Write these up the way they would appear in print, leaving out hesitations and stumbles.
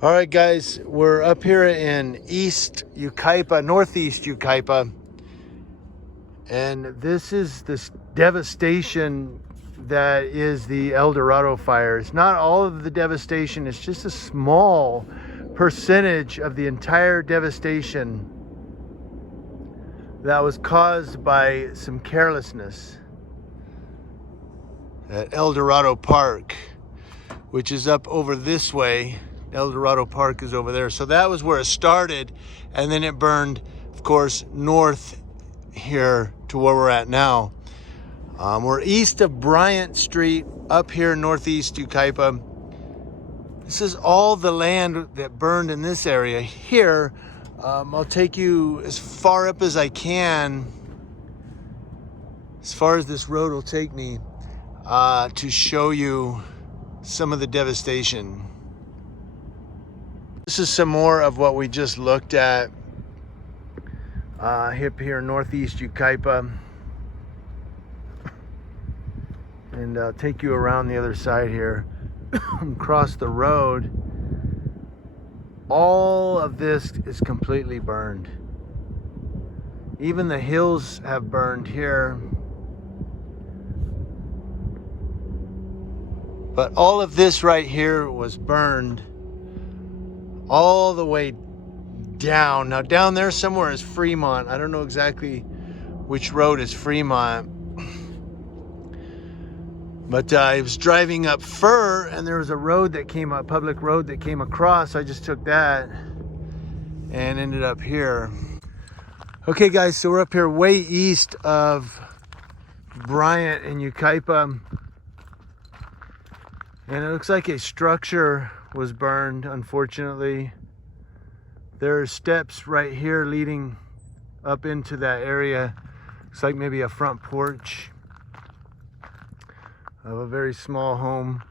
All right, guys, we're up here in East Yucaipa, Northeast Yucaipa, and this is this devastation that is the El Dorado fire. It's not all of the devastation, it's just a small percentage of the entire devastation that was caused by some carelessness at El Dorado Park, which is up over this way. El Dorado Park is over there. So that was where it started, and then it burned, of course, north here to where we're at now. We're east of Bryant Street, up here in Northeast Yucaipa. This is all the land that burned in this area here. I'll take you as far up as I can, as far as this road will take me, to show you some of the devastation. This is some more of what we just looked at here in Northeast Yucaipa. And I'll take you around the other side here, across the road. All of this is completely burned. Even the hills have burned here. But all of this right here was burned all the way down. Now down there somewhere is Fremont. I don't know exactly which road is Fremont. But I was driving up Fur, and there was a road that came up, public road that came across. I just took that and ended up here. Okay guys, so we're up here way east of Bryant and Yucaipa. And it looks like a structure was burned, unfortunately. There are steps right here leading up into that area. Looks like maybe a front porch of a very small home.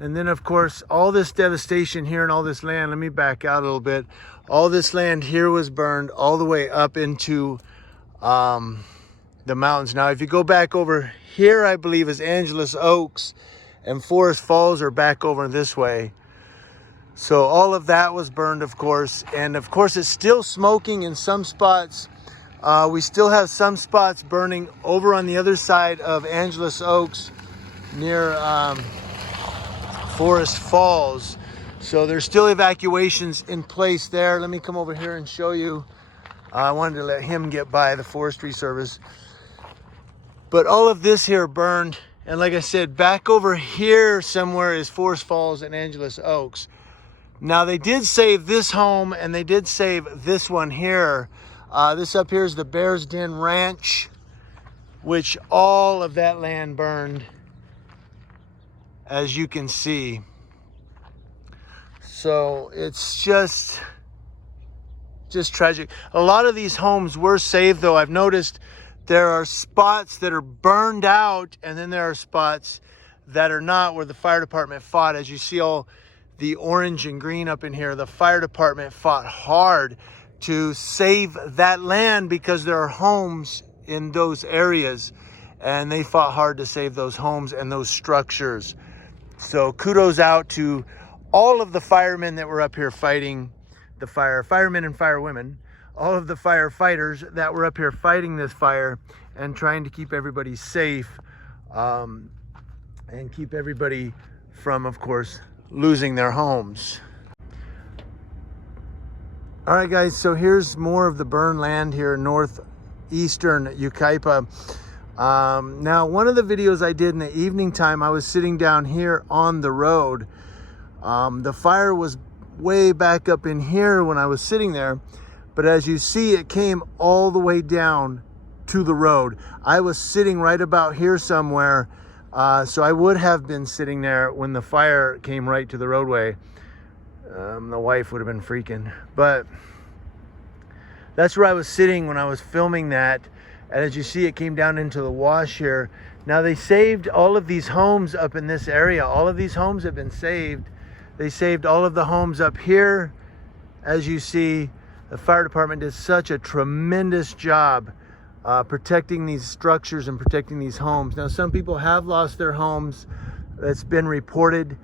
And then of course, all this devastation here and all this land, let me back out a little bit. All this land here was burned all the way up into the mountains. Now, if you go back over here, I believe is Angeles Oaks, and Forest Falls are back over this way. So all of that was burned, of course. And of course, it's still smoking in some spots. We still have some spots burning over on the other side of Angeles Oaks near Forest Falls. So there's still evacuations in place there. Let me come over here and show you. I wanted to let him get by, the Forestry Service. But all of this here burned. And like I said, back over here somewhere is Forest Falls and Angeles Oaks. Now they did save this home, and they did save this one here. This up here is the Bears Den Ranch, which all of that land burned, as you can see. So it's just tragic. A lot of these homes were saved, though. I've noticed there are spots that are burned out, and then there are spots that are not, where the fire department fought. As you see all the orange and green up in here, the fire department fought hard to save that land because there are homes in those areas, and they fought hard to save those homes and those structures. So kudos out to all of the firemen that were up here fighting the fire, firemen and firewomen, all of the firefighters that were up here fighting this fire and trying to keep everybody safe, and keep everybody from, of course, losing their homes. All right, guys, so here's more of the burned land here in northeastern Yucaipa. Now, one of the videos I did in the evening time, I was sitting down here on the road. The fire was way back up in here when I was sitting there, but as you see, it came all the way down to the road. I was sitting right about here somewhere, so I would have been sitting there when the fire came right to the roadway. The wife would have been freaking, but that's where I was sitting when I was filming that. And as you see, it came down into the wash here. Now they saved all of these homes up in this area. All of these homes have been saved. They saved all of the homes up here. As you see, the fire department did such a tremendous job protecting these structures and protecting these homes. Now, some people have lost their homes. It's been reported.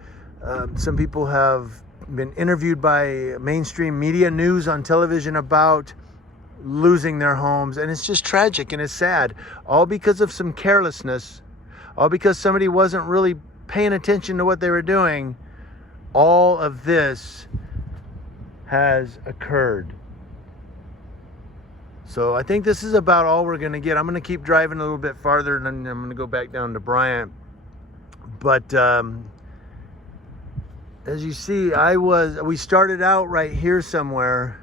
Some people have been interviewed by mainstream media news on television about losing their homes, and it's just tragic and it's sad, all because of some carelessness, all because somebody wasn't really paying attention to what they were doing. All of this has occurred. So I think this is about all we're going to get. I'm going to keep driving a little bit farther, and then I'm going to go back down to Bryant. But as you see, we started out right here somewhere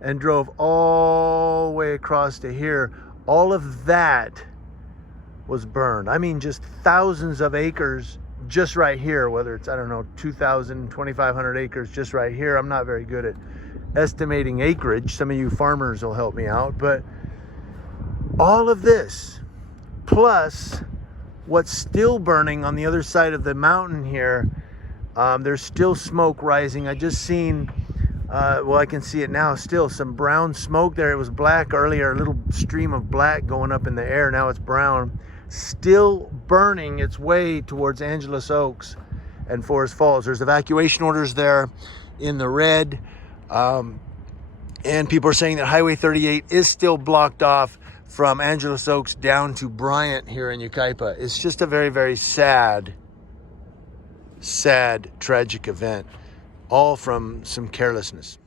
and drove all the way across to here. All of that was burned. I mean, just thousands of acres just right here, whether it's, I don't know, 2,000, 2,500 acres just right here. I'm not very good at estimating acreage. Some of you farmers will help me out. But all of this, plus what's still burning on the other side of the mountain here, there's still smoke rising. I just seen, well, I can see it now still, some brown smoke there. It was black earlier, a little stream of black going up in the air. Now it's brown, still burning its way towards Angeles Oaks and Forest Falls. There's evacuation orders there in the red. And people are saying that Highway 38 is still blocked off from Angeles Oaks down to Bryant here in Yucaipa. It's just a very, very sad, tragic event, all from some carelessness.